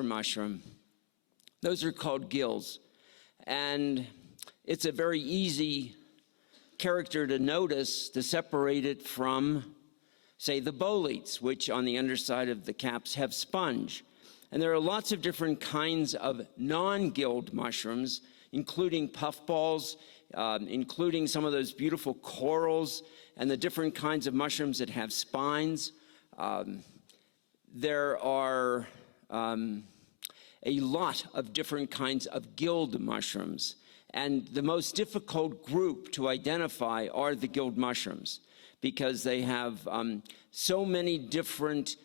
mushroom. Those are called gills. And it's a very easy character to notice to separate it from, say, the boletes, which on the underside of the caps have sponge. And there are lots of different kinds of non-gilled mushrooms, including puffballs, including some of those beautiful corals, and the different kinds of mushrooms that have spines. There are a lot of different kinds of gilled mushrooms. And the most difficult group to identify are the gilled mushrooms, because they have so many different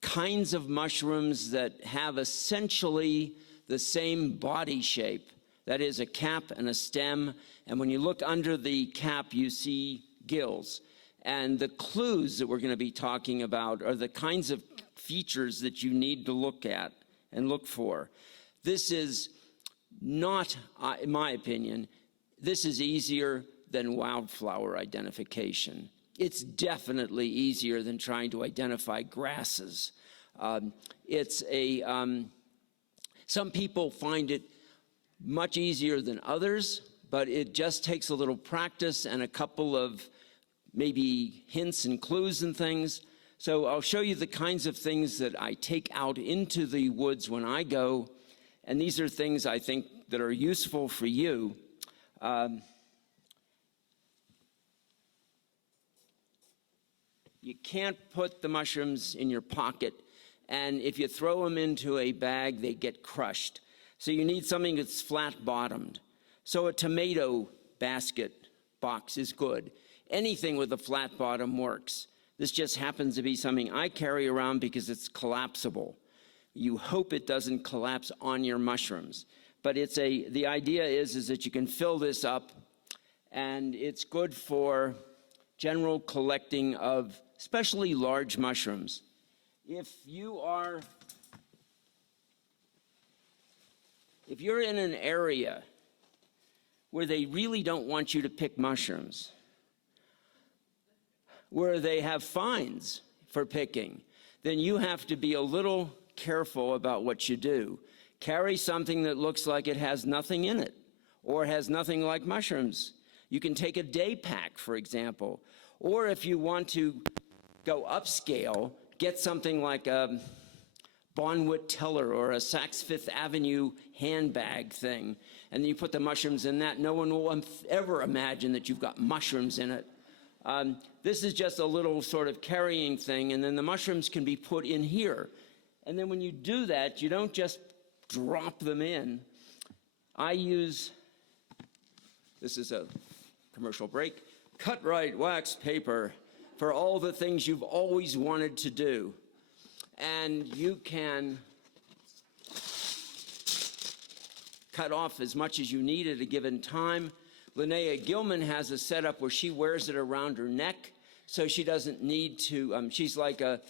kinds of mushrooms that have essentially the same body shape. That is, a cap and a stem. And when you look under the cap, you see gills. And the clues that we're going to be talking about are the kinds of features that you need to look at and look for. This is not, in my opinion, this is easier than wildflower identification. It's definitely easier than trying to identify grasses. Some people find it much easier than others, but it just takes a little practice and a couple of maybe hints and clues and things. So I'll show you the kinds of things that I take out into the woods when I go, and these are things I think that are useful for you. You can't put the mushrooms in your pocket, and if you throw them into a bag, they get crushed. So you need something that's flat-bottomed. So a tomato basket box is good. Anything with a flat bottom works. This just happens to be something I carry around because it's collapsible. You hope it doesn't collapse on your mushrooms. But the idea is that you can fill this up, and it's good for general collecting of especially large mushrooms. If you're in an area where they really don't want you to pick mushrooms, where they have fines for picking, then you have to be a little careful about what you do. Carry something that looks like it has nothing in it or has nothing like mushrooms. You can take a day pack, for example. Or if you want to go upscale, get something like a Bonwit Teller or a Saks Fifth Avenue handbag thing, and you put the mushrooms in that. No one will ever imagine that you've got mushrooms in it. This is just a little sort of carrying thing, and then the mushrooms can be put in here. And then when you do that, you don't just drop them in. This is a commercial break, cut-right wax paper for all the things you've always wanted to do. And you can cut off as much as you need at a given time. Linnea Gilman has a setup where she wears it around her neck, so she doesn't need to, she's like a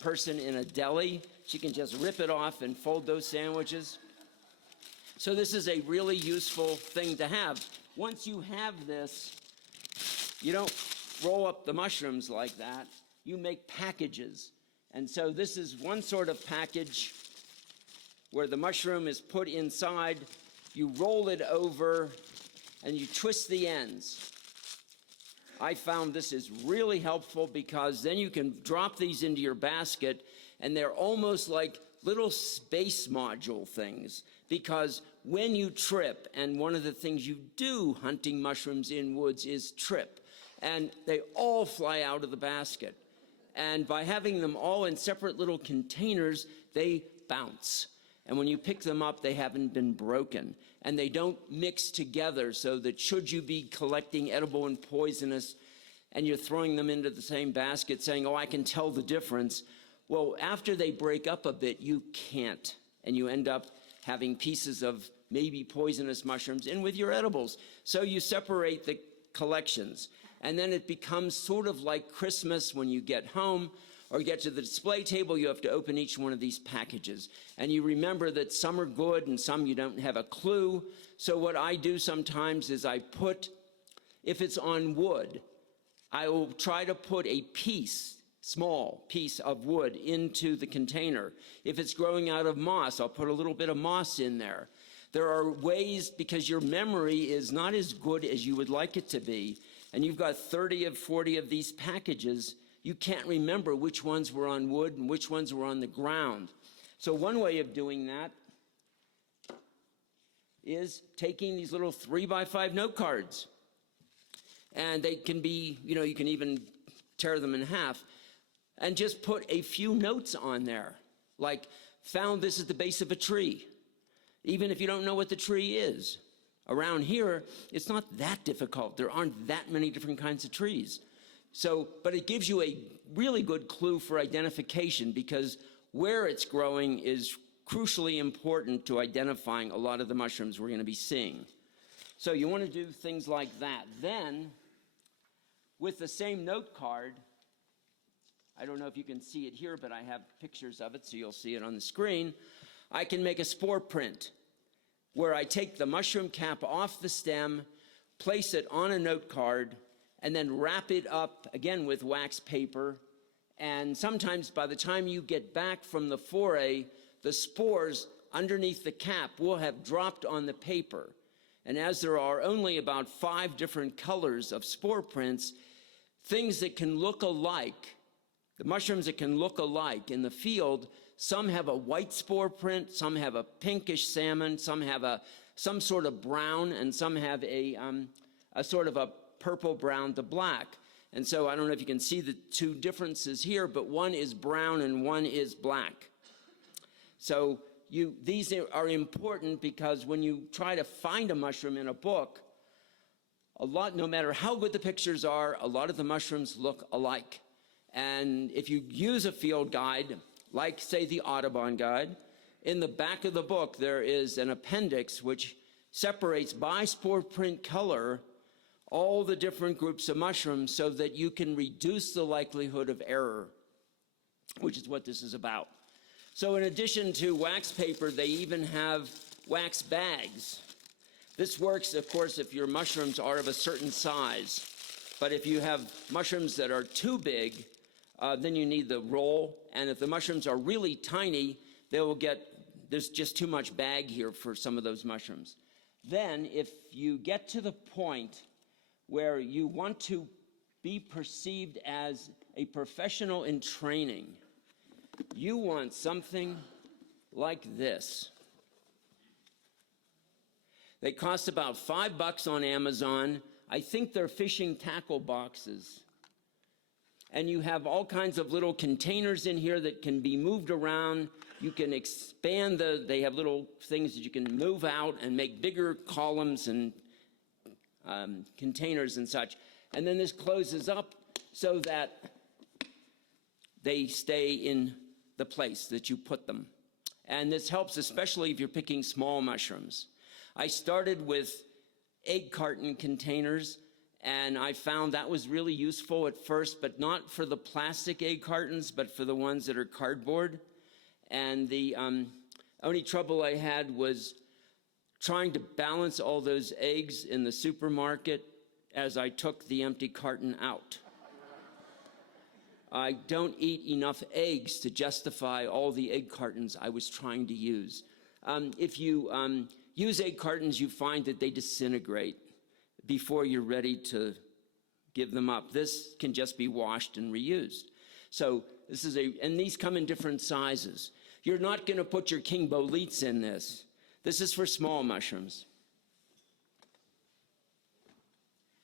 person in a deli. She can just rip it off and fold those sandwiches. So this is a really useful thing to have. Once you have this, you don't roll up the mushrooms like that. You make packages. And so this is one sort of package where the mushroom is put inside. You roll it over and you twist the ends. I found this is really helpful because then you can drop these into your basket, and they're almost like little space module things, because when you trip, and one of the things you do hunting mushrooms in woods is trip, and they all fly out of the basket. And by having them all in separate little containers, they bounce. And when you pick them up, they haven't been broken. And they don't mix together, so that should you be collecting edible and poisonous, and you're throwing them into the same basket saying, oh, I can tell the difference. Well, after they break up a bit, you can't. And you end up having pieces of maybe poisonous mushrooms in with your edibles. So you separate the collections. And then it becomes sort of like Christmas when you get home or get to the display table. You have to open each one of these packages. And you remember that some are good and some you don't have a clue. So what I do sometimes is if it's on wood, I will try to put a piece small piece of wood into the container. If it's growing out of moss, I'll put a little bit of moss in there. There are ways, because your memory is not as good as you would like it to be, and you've got 30 of 40 of these packages, you can't remember which ones were on wood and which ones were on the ground. So one way of doing that is taking these little 3x5 note cards. And they can be, you can even tear them in half, and just put a few notes on there, like found this at the base of a tree, even if you don't know what the tree is. Around here, it's not that difficult. There aren't that many different kinds of trees. So, but it gives you a really good clue for identification, because where it's growing is crucially important to identifying a lot of the mushrooms we're going to be seeing. So you want to do things like that. Then, with the same note card, I don't know if you can see it here, but I have pictures of it, so you'll see it on the screen. I can make a spore print where I take the mushroom cap off the stem, place it on a note card, and then wrap it up again with wax paper. And sometimes by the time you get back from the foray, the spores underneath the cap will have dropped on the paper. And as there are only about 5 different colors of spore prints, things that can look alike, the mushrooms that can look alike in the field, some have a white spore print, some have a pinkish salmon, some have some sort of brown, and some have a sort of a purple brown to black. And so I don't know if you can see the 2 differences here, but one is brown and one is black. So these are important, because when you try to find a mushroom in a book, no matter how good the pictures are, a lot of the mushrooms look alike. And if you use a field guide, like say the Audubon guide, in the back of the book there is an appendix which separates by spore print color all the different groups of mushrooms, so that you can reduce the likelihood of error, which is what this is about. So in addition to wax paper, they even have wax bags. This works, of course, if your mushrooms are of a certain size. But if you have mushrooms that are too big, then you need the roll. And if the mushrooms are really tiny, there's just too much bag here for some of those mushrooms. Then, if you get to the point where you want to be perceived as a professional in training, you want something like this. They cost about $5 on Amazon. I think they're fishing tackle boxes. And you have all kinds of little containers in here that can be moved around. You can expand they have little things that you can move out and make bigger columns and containers and such. And then this closes up so that they stay in the place that you put them. And this helps especially if you're picking small mushrooms. I started with egg carton containers, and I found that was really useful at first, but not for the plastic egg cartons, but for the ones that are cardboard. And the only trouble I had was trying to balance all those eggs in the supermarket as I took the empty carton out. I don't eat enough eggs to justify all the egg cartons I was trying to use. If you use egg cartons, you find that they disintegrate before you're ready to give them up. This can just be washed and reused. So this is and these come in different sizes. You're not going to put your king boletes in this. This is for small mushrooms.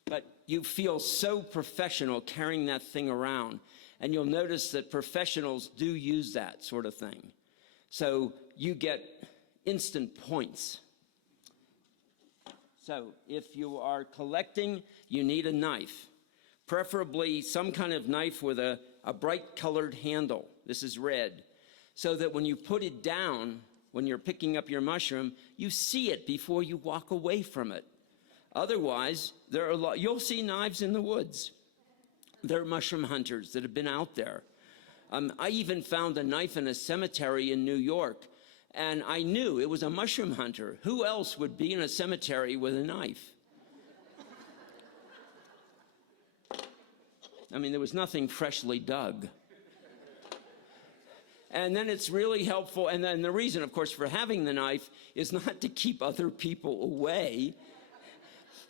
But you feel so professional carrying that thing around. And you'll notice that professionals do use that sort of thing. So you get instant points. So if you are collecting, you need a knife. Preferably some kind of knife with a bright colored handle. This is red. So that when you put it down, when you're picking up your mushroom, you see it before you walk away from it. Otherwise, you'll see knives in the woods. There are mushroom hunters that have been out there. I even found a knife in a cemetery in New York, and I knew it was a mushroom hunter. Who else would be in a cemetery with a knife? I mean, there was nothing freshly dug. And then it's really helpful. And then the reason, of course, for having the knife is not to keep other people away.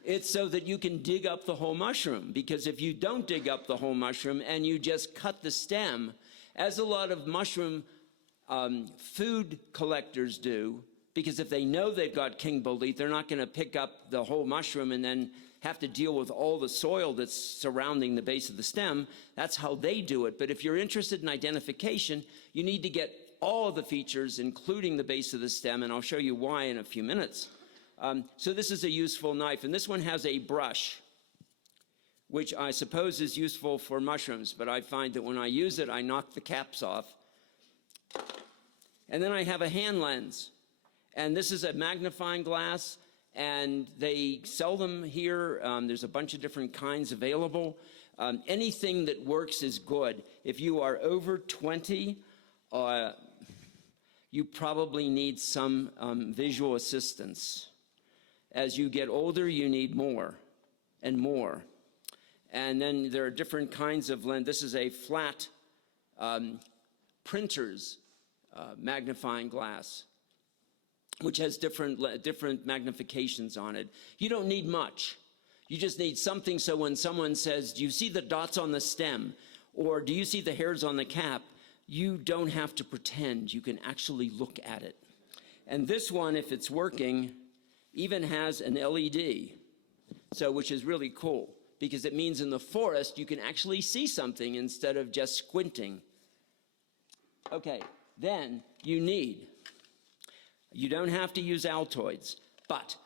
It's so that you can dig up the whole mushroom. Because if you don't dig up the whole mushroom and you just cut the stem, as a lot of mushroom food collectors do, because if they know they've got king bolete, they're not going to pick up the whole mushroom and then have to deal with all the soil that's surrounding the base of the stem. That's how they do it. But if you're interested in identification, you need to get all of the features, including the base of the stem, and I'll show you why in a few minutes. So this is a useful knife, and this one has a brush, which I suppose is useful for mushrooms, but I find that when I use it, I knock the caps off. And then I have a hand lens, and this is a magnifying glass, and they sell them here. There's a bunch of different kinds available. Anything that works is good. If you are over 20, you probably need some visual assistance. As you get older, you need more and more. And then there are different kinds of lens. This is a flat printer's magnifying glass, which has different magnifications on it. You don't need much. You just need something so when someone says, do you see the dots on the stem? Or do you see the hairs on the cap? You don't have to pretend. You can actually look at it. And this one, if it's working, even has an LED, which is really cool, because it means in the forest you can actually see something instead of just squinting. Okay, then you don't have to use Altoids, but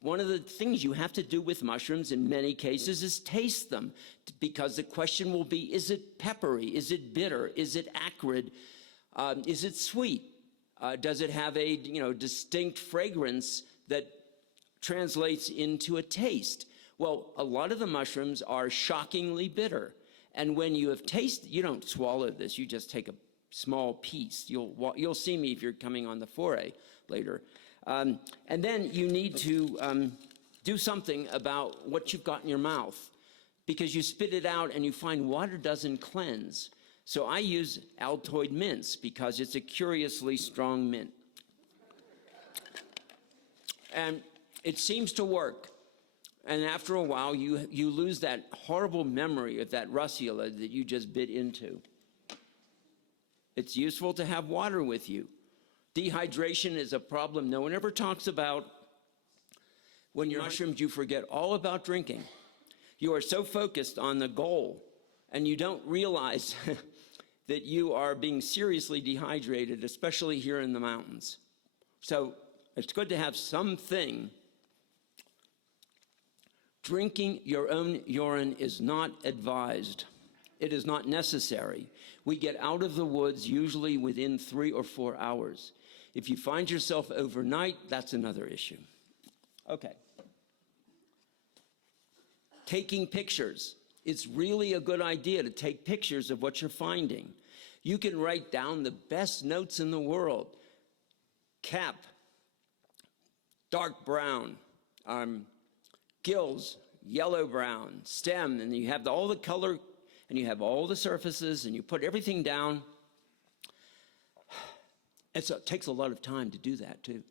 one of the things you have to do with mushrooms in many cases is taste them, because the question will be, is it peppery? Is it bitter? Is it acrid? Is it sweet? Does it have a distinct fragrance that translates into a taste? Well, a lot of the mushrooms are shockingly bitter. And when you have tasted, you don't swallow this, you just take a small piece. You'll see me if you're coming on the foray later. And then you need to do something about what you've got in your mouth, because you spit it out and you find water doesn't cleanse. So I use Altoid mints because it's a curiously strong mint. And it seems to work. And after a while, you lose that horrible memory of that russula that you just bit into. It's useful to have water with you. Dehydration is a problem no one ever talks about. When you're mushroomed, you forget all about drinking. You are so focused on the goal, and you don't realize that you are being seriously dehydrated, especially here in the mountains. So it's good to have something. Drinking your own urine is not advised. It is not necessary. We get out of the woods usually within 3 or 4 hours. If you find yourself overnight, that's another issue. Okay. Taking pictures. It's really a good idea to take pictures of what you're finding. You can write down the best notes in the world. Cap, dark brown, gills, yellow-brown, stem, and you have all the color, and you have all the surfaces, and you put everything down. It takes a lot of time to do that, too.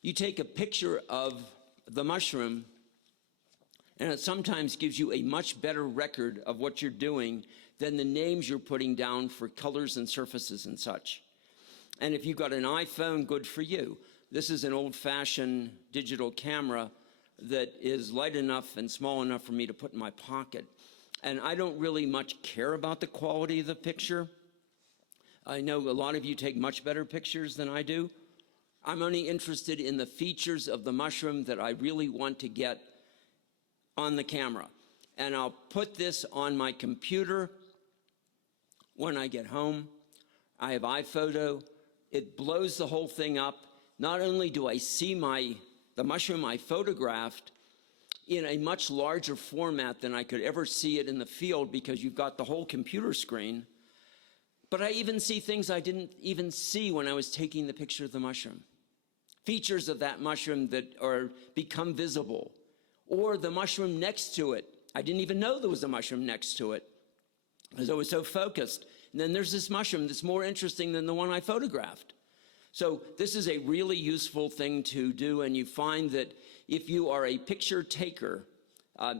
You take a picture of the mushroom, and it sometimes gives you a much better record of what you're doing than the names you're putting down for colors and surfaces and such. And if you've got an iPhone, good for you. This is an old-fashioned digital camera that is light enough and small enough for me to put in my pocket. And I don't really much care about the quality of the picture. I know a lot of you take much better pictures than I do. I'm only interested in the features of the mushroom that I really want to get on the camera. And I'll put this on my computer when I get home. I have iPhoto. It blows the whole thing up. Not only do I see the mushroom I photographed in a much larger format than I could ever see it in the field, because you've got the whole computer screen, but I even see things I didn't even see when I was taking the picture of the mushroom. Features of that mushroom that become visible, or the mushroom next to it. I didn't even know there was a mushroom next to it because I was so focused. And then there's this mushroom that's more interesting than the one I photographed. So this is a really useful thing to do, and you find that if you are a picture taker,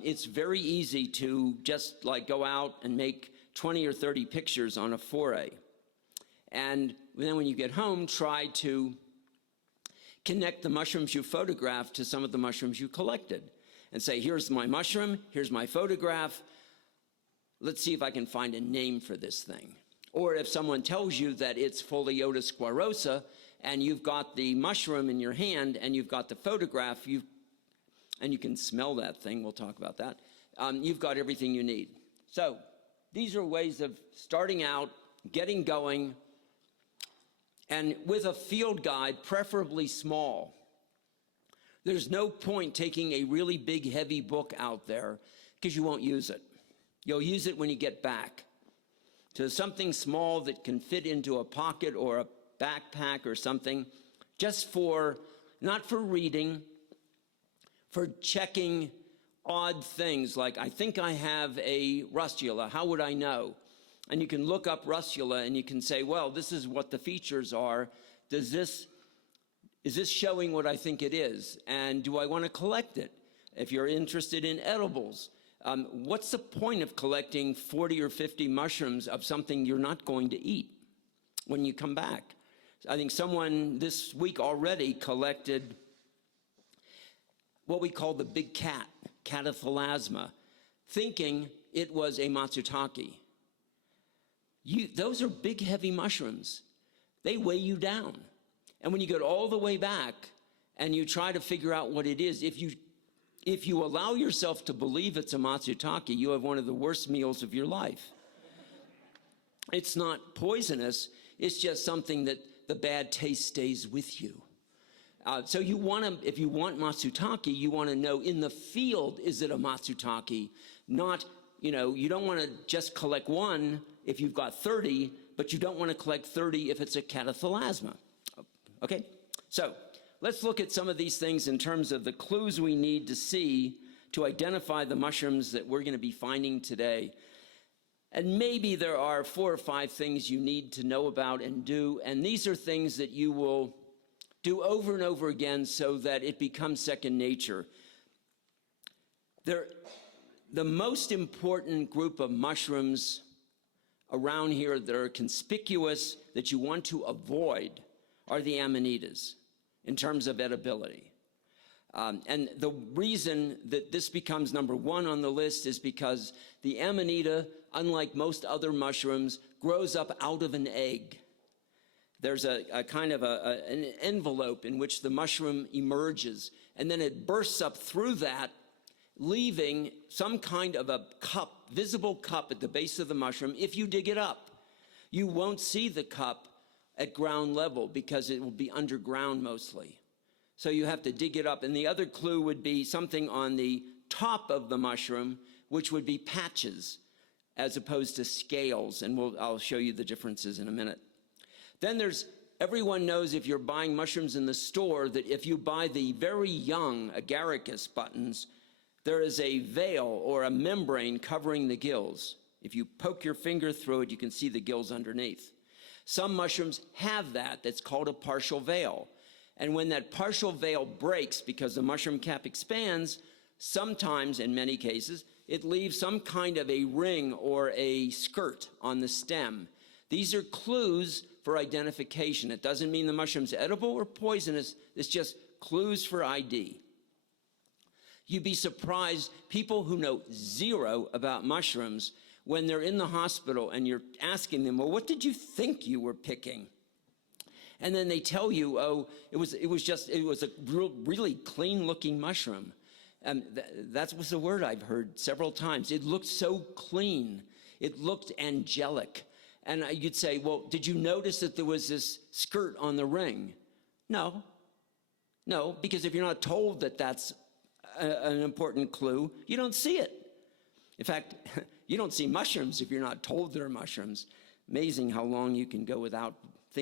it's very easy to just like go out and make 20 or 30 pictures on a foray. And then when you get home, try to connect the mushrooms you photographed to some of the mushrooms you collected and say, here's my mushroom, here's my photograph. Let's see if I can find a name for this thing. Or if someone tells you that it's Pholiota squarosa and you've got the mushroom in your hand and you've got the photograph, and you can smell that thing, we'll talk about that, you've got everything you need. So these are ways of starting out, getting going, and with a field guide, preferably small. There's no point taking a really big, heavy book out there because you won't use it. You'll use it when you get back. So something small that can fit into a pocket or a backpack or something, just for, not for reading, for checking odd things like, I think I have a rustula, how would I know? And you can look up rustula and you can say, well, this is what the features are. Is this showing what I think it is? And do I want to collect it? If you're interested in edibles, what's the point of collecting 40 or 50 mushrooms of something you're not going to eat when you come back? I think someone this week already collected what we call the big cat, Cataphalasma, thinking it was a matsutake. Those are big, heavy mushrooms. They weigh you down. And when you get all the way back and you try to figure out what it is, if you allow yourself to believe it's a matsutake, you have one of the worst meals of your life. It's not poisonous. It's just something that the bad taste stays with you. So you want to, if you want matsutake, you want to know in the field, is it a matsutake? Not, you don't want to just collect one if you've got 30, but you don't want to collect 30 if it's a Cataphalasma. Okay, so let's look at some of these things in terms of the clues we need to see to identify the mushrooms that we're going to be finding today. And maybe there are 4 or 5 things you need to know about and do, and these are things that you will do over and over again so that it becomes second nature. The most important group of mushrooms around here that are conspicuous that you want to avoid are the amanitas in terms of edibility. And the reason that this becomes number 1 on the list is because the amanita, unlike most other mushrooms, grows up out of an egg. There's a kind of an envelope in which the mushroom emerges, and then it bursts up through that, leaving some kind of a cup, visible cup at the base of the mushroom. If you dig it up, you won't see the cup at ground level because it will be underground mostly. So you have to dig it up. And the other clue would be something on the top of the mushroom, which would be patches as opposed to scales. And I'll show you the differences in a minute. Then everyone knows if you're buying mushrooms in the store that if you buy the very young agaricus buttons, there is a veil or a membrane covering the gills. If you poke your finger through it, you can see the gills underneath. Some mushrooms have that. That's called a partial veil. And when that partial veil breaks because the mushroom cap expands, sometimes, in many cases, it leaves some kind of a ring or a skirt on the stem. These are clues for identification. It doesn't mean the mushroom's edible or poisonous. It's just clues for ID. You'd be surprised, people who know zero about mushrooms, when they're in the hospital and you're asking them, well, what did you think you were picking? And then they tell you, oh, it was a really clean-looking mushroom. That was the word I've heard several times. It looked so clean. It looked angelic. And you'd say, well, did you notice that there was this skirt on the ring? No, because if you're not told that that's an important clue, you don't see it. In fact, you don't see mushrooms if you're not told they're mushrooms. Amazing how long you can go without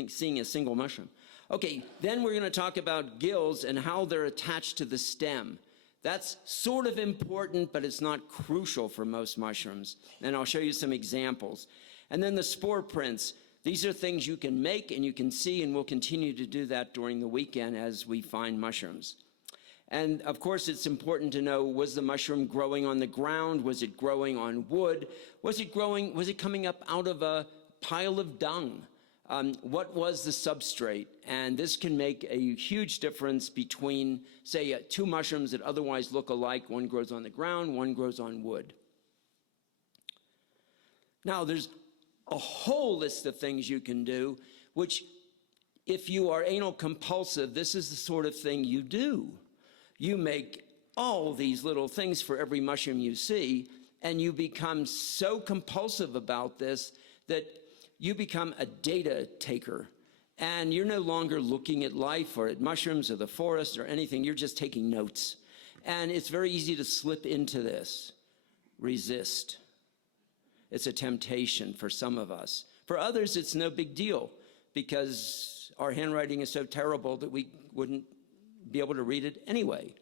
seeing a single mushroom. Okay, then we're going to talk about gills and how they're attached to the stem. That's sort of important, but it's not crucial for most mushrooms. And I'll show you some examples. And then the spore prints. These are things you can make and you can see, and we'll continue to do that during the weekend as we find mushrooms. And of course, it's important to know, was the mushroom growing on the ground? Was it growing on wood? Was it coming up out of a pile of dung? What was the substrate? And this can make a huge difference between, say, two mushrooms that otherwise look alike. One grows on the ground, one grows on wood. Now, there's a whole list of things you can do, which if you are anal compulsive, this is the sort of thing you do. You make all these little things for every mushroom you see, and you become so compulsive about this that you become a data taker. And you're no longer looking at life or at mushrooms or the forest or anything. You're just taking notes. And it's very easy to slip into this. Resist. It's a temptation for some of us. For others, it's no big deal because our handwriting is so terrible that we wouldn't be able to read it anyway.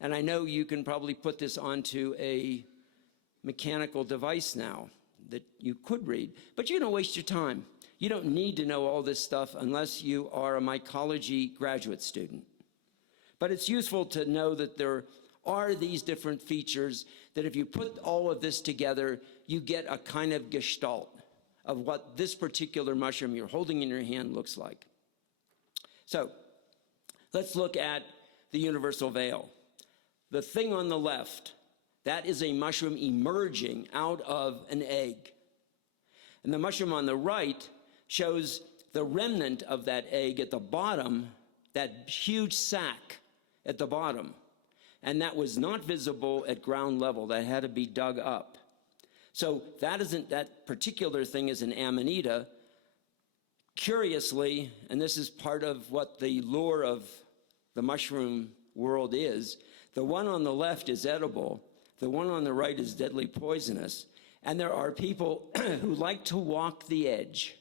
And I know you can probably put this onto a mechanical device now that you could read, but you're going to waste your time. You don't need to know all this stuff unless you are a mycology graduate student. But it's useful to know that there are these different features that if you put all of this together, you get a kind of gestalt of what this particular mushroom you're holding in your hand looks like. So let's look at the universal veil. The thing on the left, that is a mushroom emerging out of an egg. And the mushroom on the right shows the remnant of that egg at the bottom, that huge sac at the bottom. And that was not visible at ground level. That had to be dug up. So that particular thing is an amanita. Curiously, and this is part of what the lure of the mushroom world is, the one on the left is edible, the one on the right is deadly poisonous, and there are people who like to walk the edge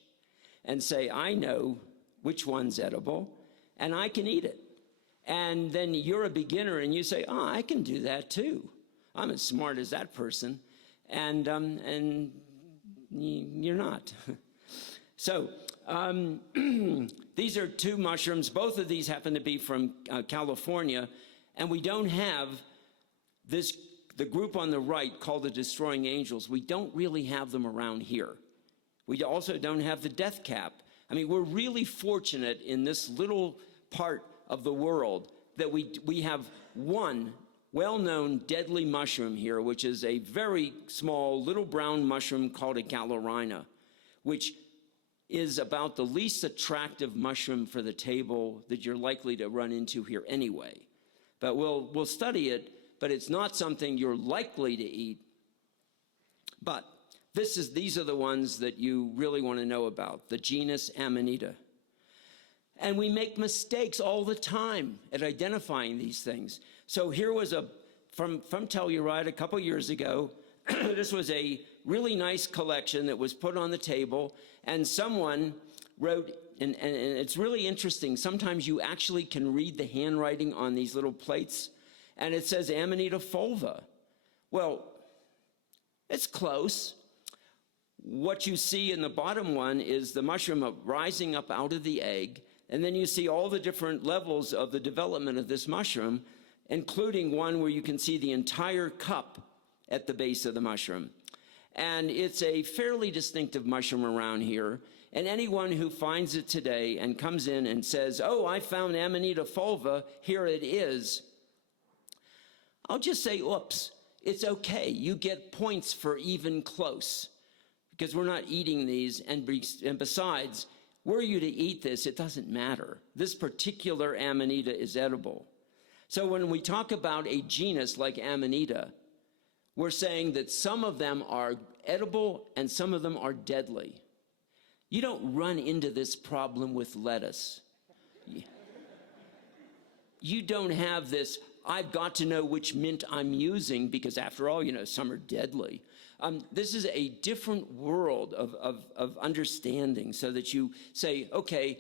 and say, I know which one's edible, and I can eat it. And then you're a beginner and you say, oh, I can do that too. I'm as smart as that person. And you're not. So these are two mushrooms. Both of these happen to be from California. And we don't have the group on the right called the Destroying Angels. We don't really have them around here. We also don't have the death cap. I mean, we're really fortunate in this little part of the world that we have one well-known deadly mushroom here, which is a very small little brown mushroom called a gallorina, which is about the least attractive mushroom for the table that you're likely to run into here anyway. But we'll study it, but it's not something you're likely to eat. But these are the ones that you really want to know about, the genus Amanita. And we make mistakes all the time at identifying these things. So here was from Telluride a couple years ago. This was a really nice collection that was put on the table, and someone wrote, and it's really interesting, sometimes you actually can read the handwriting on these little plates, and it says Amanita fulva. Well, it's close. What you see in the bottom one is the mushroom rising up out of the egg, and then you see all the different levels of the development of this mushroom, including one where you can see the entire cup at the base of the mushroom. And it's a fairly distinctive mushroom around here. And anyone who finds it today and comes in and says, oh, I found Amanita fulva, here it is, I'll just say, oops, it's okay. You get points for even close, because we're not eating these. And besides, were you to eat this, it doesn't matter. This particular Amanita is edible. So when we talk about a genus like Amanita, we're saying that some of them are edible and some of them are deadly. You don't run into this problem with lettuce. You don't have this, I've got to know which mint I'm using because after all, some are deadly. This is a different world of understanding, so that you say, okay,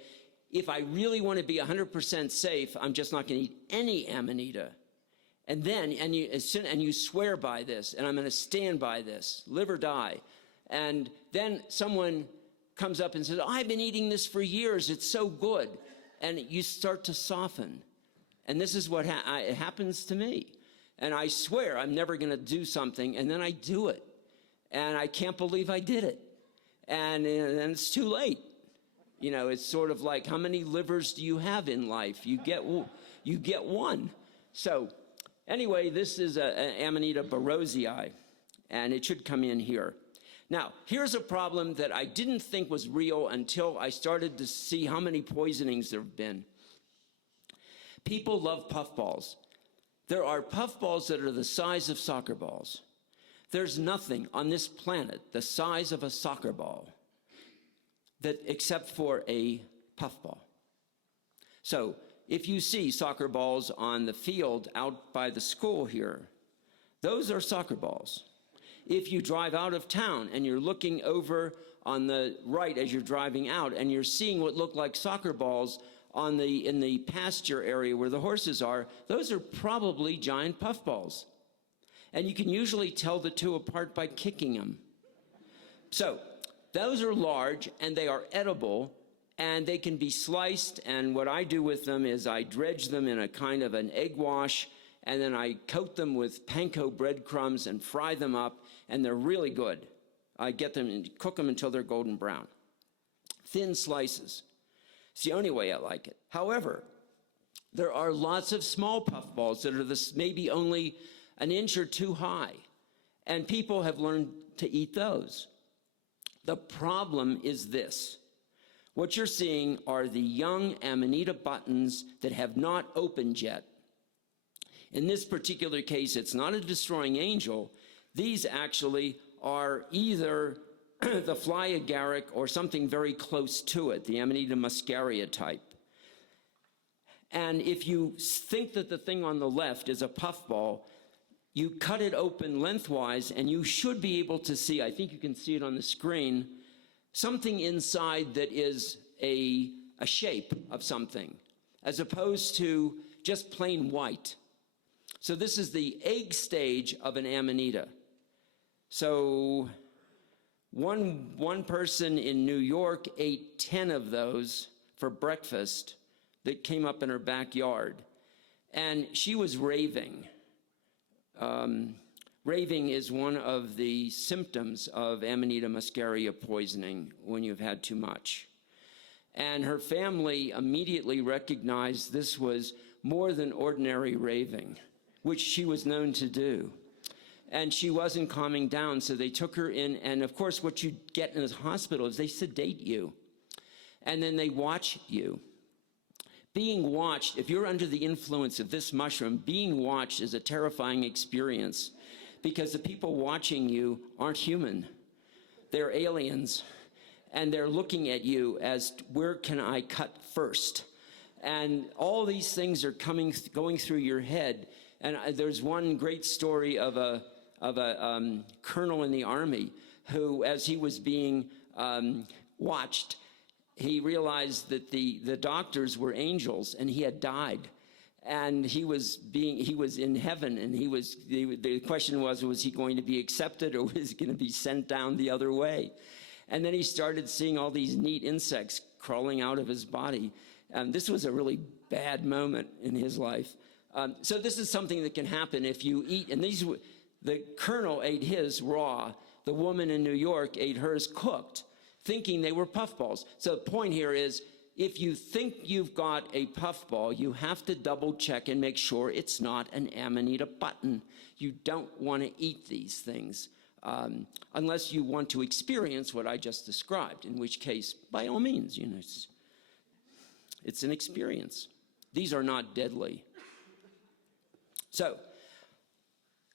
if I really want to be 100% safe, I'm just not going to eat any Amanita. And then, you swear by this, and I'm going to stand by this, live or die. And then someone comes up and says, I've been eating this for years, it's so good. And you start to soften. And this is what it happens to me. And I swear I'm never going to do something, and then I do it. And I can't believe I did it. And it's too late. You know, it's sort of like, how many livers do you have in life? You get one. So anyway, this is an Amanita barosii, and it should come in here. Now, here's a problem that I didn't think was real until I started to see how many poisonings there have been. People love puffballs. There are puffballs that are the size of soccer balls. There's nothing on this planet the size of a soccer ball except for a puffball. So if you see soccer balls on the field out by the school here, those are soccer balls. If you drive out of town and you're looking over on the right as you're driving out and you're seeing what look like soccer balls in the pasture area where the horses are, those are probably giant puffballs. And you can usually tell the two apart by kicking them. So those are large and they are edible and they can be sliced, and what I do with them is I dredge them in a kind of an egg wash, and then I coat them with panko breadcrumbs and fry them up, and they're really good. I get them and cook them until they're golden brown. Thin slices. It's the only way I like it. However, there are lots of small puffballs that are maybe only an inch or two high, and people have learned to eat those. The problem is this. What you're seeing are the young Amanita buttons that have not opened yet. In this particular case, it's not a destroying angel. These actually are either the fly agaric or something very close to it, the Amanita muscaria type. And if you think that the thing on the left is a puffball, you cut it open lengthwise and you should be able to see, I think you can see it on the screen, something inside that is a shape of something, as opposed to just plain white. So this is the egg stage of an Amanita. So one person in New York ate 10 of those for breakfast that came up in her backyard. And she was raving. Raving is one of the symptoms of Amanita muscaria poisoning when you've had too much. And her family immediately recognized this was more than ordinary raving, which she was known to do. And she wasn't calming down, so they took her in, and of course what you get in this hospital is they sedate you, and then they watch you. Being watched, if you're under the influence of this mushroom, being watched is a terrifying experience because the people watching you aren't human. They're aliens, and they're looking at you as, where can I cut first? And all these things are going through your head. And there's one great story of a colonel in the army who, as he was being watched, he realized that the doctors were angels and he had died. And he was in heaven, and the question was he going to be accepted or was he going to be sent down the other way? And then he started seeing all these neat insects crawling out of his body. This was a really bad moment in his life. So this is something that can happen if you eat, and the colonel ate his raw. The woman in New York ate hers cooked, thinking they were puffballs. So the point here is, if you think you've got a puffball, you have to double check and make sure it's not an Amanita button. You don't want to eat these things unless you want to experience what I just described, in which case, by all means, it's an experience. These are not deadly. So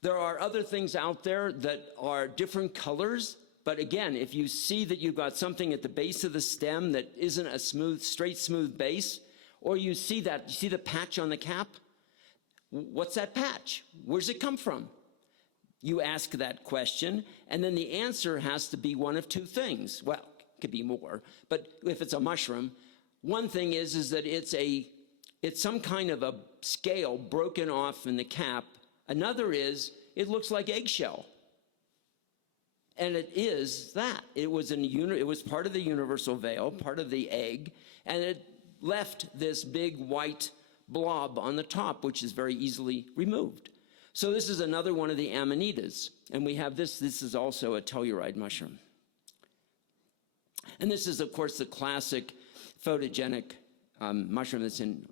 there are other things out there that are different colors, but again, if you see that you've got something at the base of the stem that isn't a straight smooth base, or you see the patch on the cap, what's that patch? Where's it come from? You ask that question, and then the answer has to be one of two things. Well, it could be more, but if it's a mushroom, one thing is that it's some kind of a scale broken off in the cap. Another is, it looks like eggshell. And it is that. It was part of the universal veil, part of the egg, and it left this big white blob on the top, which is very easily removed. So this is another one of the amanitas. And we have this. This is also a telluride mushroom. And this is, of course, the classic photogenic mushroom that's in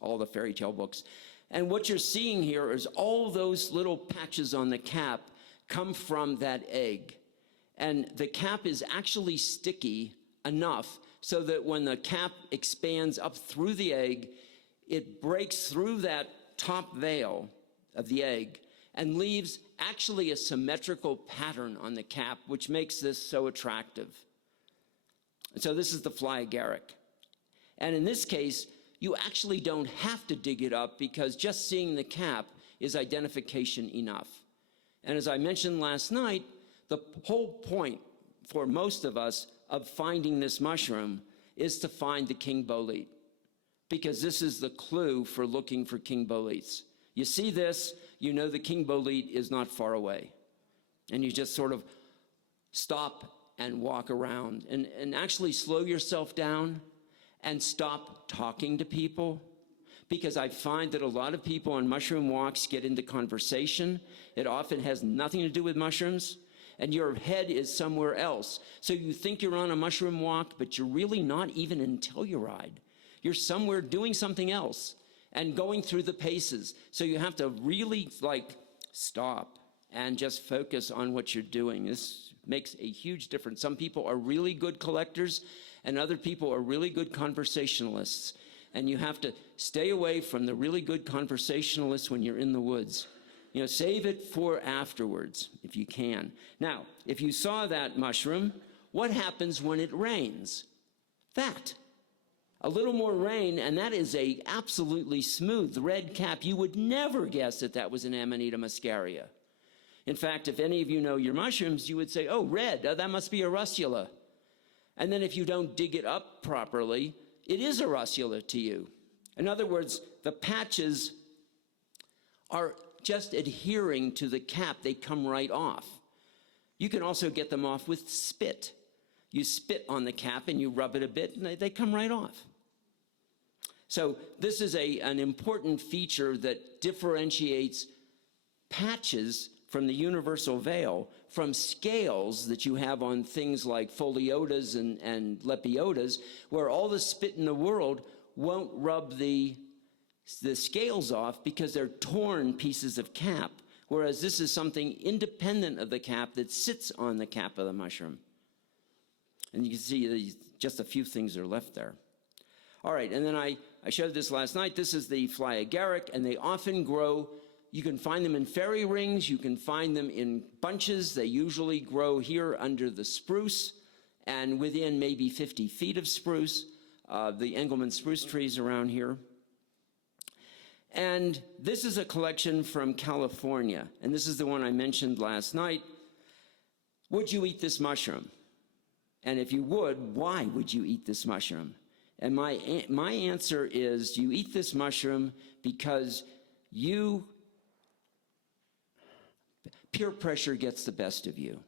all the fairy tale books. And what you're seeing here is all those little patches on the cap come from that egg. And the cap is actually sticky enough so that when the cap expands up through the egg, it breaks through that top veil of the egg and leaves actually a symmetrical pattern on the cap, which makes this so attractive. So this is the fly agaric. And in this case, you actually don't have to dig it up because just seeing the cap is identification enough. And as I mentioned last night, the whole point for most of us of finding this mushroom is to find the king bolete, because this is the clue for looking for king boletes. You see this, you know the king bolete is not far away. And you just sort of stop and walk around and actually slow yourself down and stop talking to people, because I find that a lot of people on mushroom walks get into conversation. It often has nothing to do with mushrooms, and your head is somewhere else. So you think you're on a mushroom walk, but you're really not even in Telluride. You're somewhere doing something else and going through the paces. So you have to really stop and just focus on what you're doing. This makes a huge difference. Some people are really good collectors, and other people are really good conversationalists. And you have to stay away from the really good conversationalists when you're in the woods. You know, save it for afterwards, if you can. Now, if you saw that mushroom, what happens when it rains? That. A little more rain, and that is a absolutely smooth red cap. You would never guess that that was an Amanita muscaria. In fact, if any of you know your mushrooms, you would say, oh, red, that must be a russula. And then if you don't dig it up properly, it is a russula to you. In other words, the patches are just adhering to the cap. They come right off. You can also get them off with spit. You spit on the cap and you rub it a bit, and they come right off. So this is an important feature that differentiates patches from the universal veil from scales that you have on things like foliotas and lepiotas, where all the spit in the world won't rub the scales off because they're torn pieces of cap, whereas this is something independent of the cap that sits on the cap of the mushroom. And you can see just a few things are left there. All right, and then I showed this last night. This is the fly agaric, and they often grow. You can find them in fairy rings. You can find them in bunches. They usually grow here under the spruce and within maybe 50 feet of spruce, the Engelmann spruce trees around here. And this is a collection from California, and this is the one I mentioned last night. Would you eat this mushroom? And if you would, why would you eat this mushroom? And my answer is, you eat this mushroom because peer pressure gets the best of you.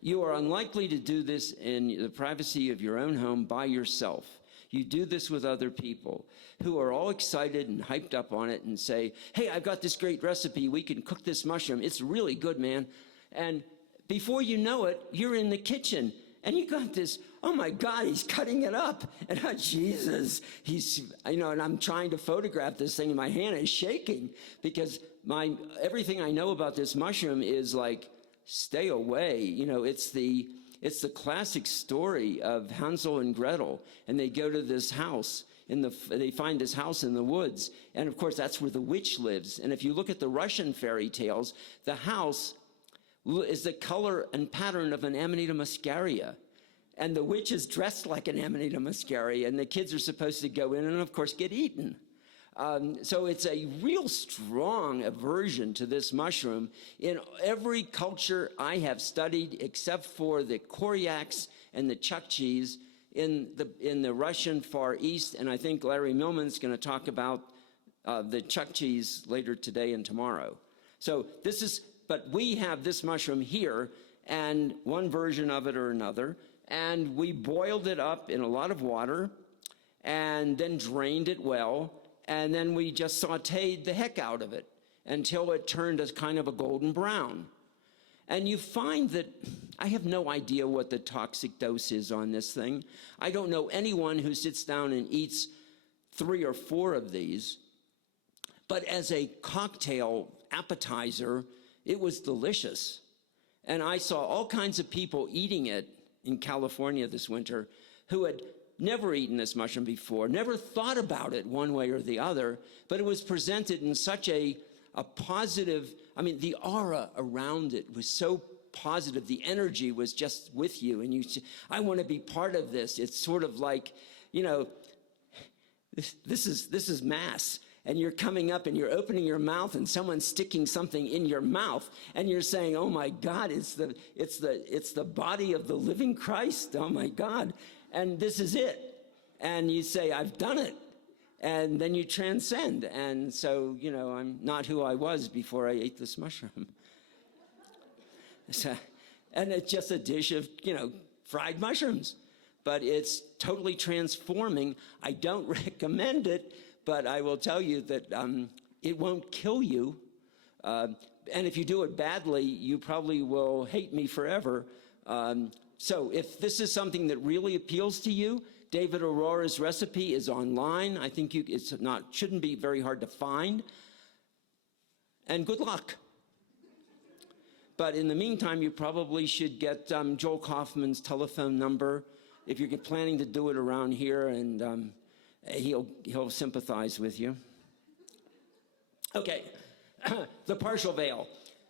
You are unlikely to do this in the privacy of your own home by yourself. You do this with other people who are all excited and hyped up on it and say, hey, I've got this great recipe. We can cook this mushroom. It's really good, man. And before you know it, you're in the kitchen and you got this, oh my God, he's cutting it up. And oh, Jesus, and I'm trying to photograph this thing and my hand is shaking because everything I know about this mushroom is like, stay away. It's the classic story of Hansel and Gretel, and they go to this house, they find this house in the woods, and of course that's where the witch lives. And if you look at the Russian fairy tales, the house is the color and pattern of an Amanita muscaria, and the witch is dressed like an Amanita muscaria, and the kids are supposed to go in and of course get eaten. So it's a real strong aversion to this mushroom in every culture I have studied, except for the Koryaks and the Chukchis in the Russian Far East. And I think Larry Millman's going to talk about the Chukchis later today and tomorrow. So but we have this mushroom here, and one version of it or another, and we boiled it up in a lot of water and then drained it well, and then we just sauteed the heck out of it until it turned as kind of a golden brown. And you find that I have no idea what the toxic dose is on this thing. I don't know anyone who sits down and eats 3 or 4 of these. But as a cocktail appetizer, it was delicious. And I saw all kinds of people eating it in California this winter who had never eaten this mushroom before, never thought about it one way or the other, but it was presented in such a positive, I mean, the aura around it was so positive. The energy was just with you, and I want to be part of this. It's sort of like, you know, this is mass. And you're coming up and you're opening your mouth and someone's sticking something in your mouth and you're saying, oh my God, it's the body of the living Christ. Oh my God. And this is it. And you say, I've done it. And then you transcend. And so, you know, I'm not who I was before I ate this mushroom. And it's just a dish of, you know, fried mushrooms. But it's totally transforming. I don't recommend it. But I will tell you that it won't kill you. And if you do it badly, you probably will hate me forever. So if this is something that really appeals to you, David Aurora's recipe is online. I think shouldn't be very hard to find. And good luck. But in the meantime, you probably should get Joel Kaufman's telephone number if you're planning to do it around here, and he'll sympathize with you. Okay, the partial veil.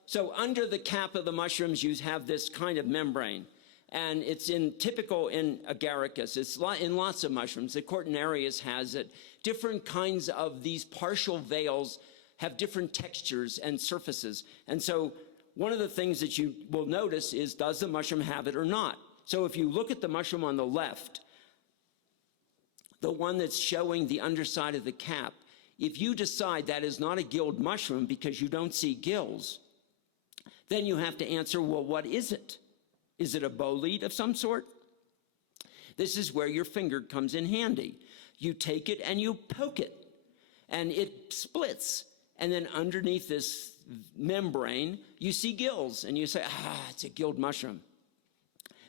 So under the cap of the mushrooms, you have this kind of membrane, and it's typical in agaricus. It's in lots of mushrooms. The Cortinarius has it. Different kinds of these partial veils have different textures and surfaces. And so one of the things that you will notice is, does the mushroom have it or not? So if you look at the mushroom on the left, the one that's showing the underside of the cap, if you decide that is not a gilled mushroom because you don't see gills, then you have to answer, well, what is it? Is it a bolete of some sort? This is where your finger comes in handy. You take it and you poke it, and it splits. And then underneath this membrane, you see gills, and you say, it's a gilled mushroom.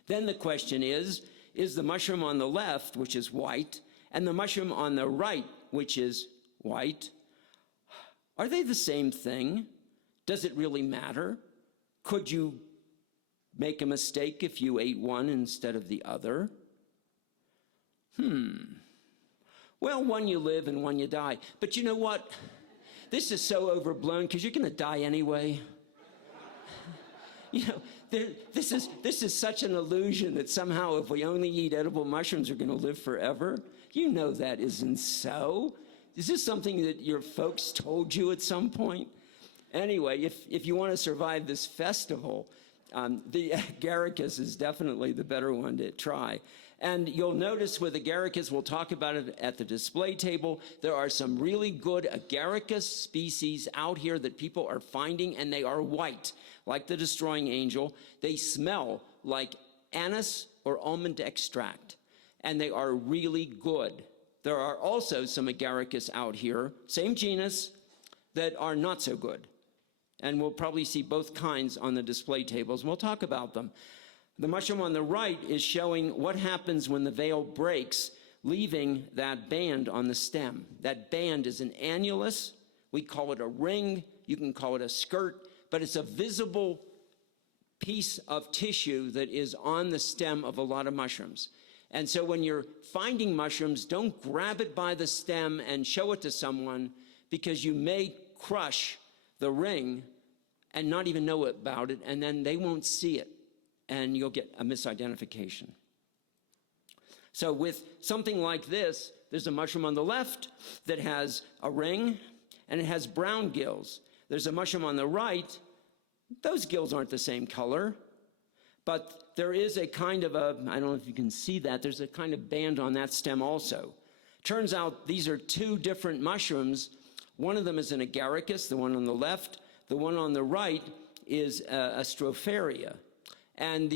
Then the question is the mushroom on the left, which is white, and the mushroom on the right, which is white, are they the same thing? Does it really matter? Could you make a mistake if you ate one instead of the other? Well, one you live and one you die. But you know what? This is so overblown because you're going to die anyway. You know, this is such an illusion that somehow if we only eat edible mushrooms, we're going to live forever. You know that isn't so. Is this something that your folks told you at some point? Anyway, if you want to survive this festival, the agaricus is definitely the better one to try. And you'll notice with agaricus, we'll talk about it at the display table, there are some really good agaricus species out here that people are finding, and they are white, like the destroying angel. They smell like anise or almond extract, and they are really good. There are also some agaricus out here, same genus, that are not so good. And we'll probably see both kinds on the display tables, and we'll talk about them. The mushroom on the right is showing what happens when the veil breaks, leaving that band on the stem. That band is an annulus. We call it a ring. You can call it a skirt, but it's a visible piece of tissue that is on the stem of a lot of mushrooms. And so when you're finding mushrooms, don't grab it by the stem and show it to someone, because you may crush the ring and not even know about it, and then they won't see it, and you'll get a misidentification. So with something like this, there's a mushroom on the left that has a ring, and it has brown gills. There's a mushroom on the right. Those gills aren't the same color, but there is a kind of I don't know if you can see that, there's a kind of band on that stem also. Turns out these are two different mushrooms. One of them is an agaricus, the one on the left. The one on the right is a stropharia. And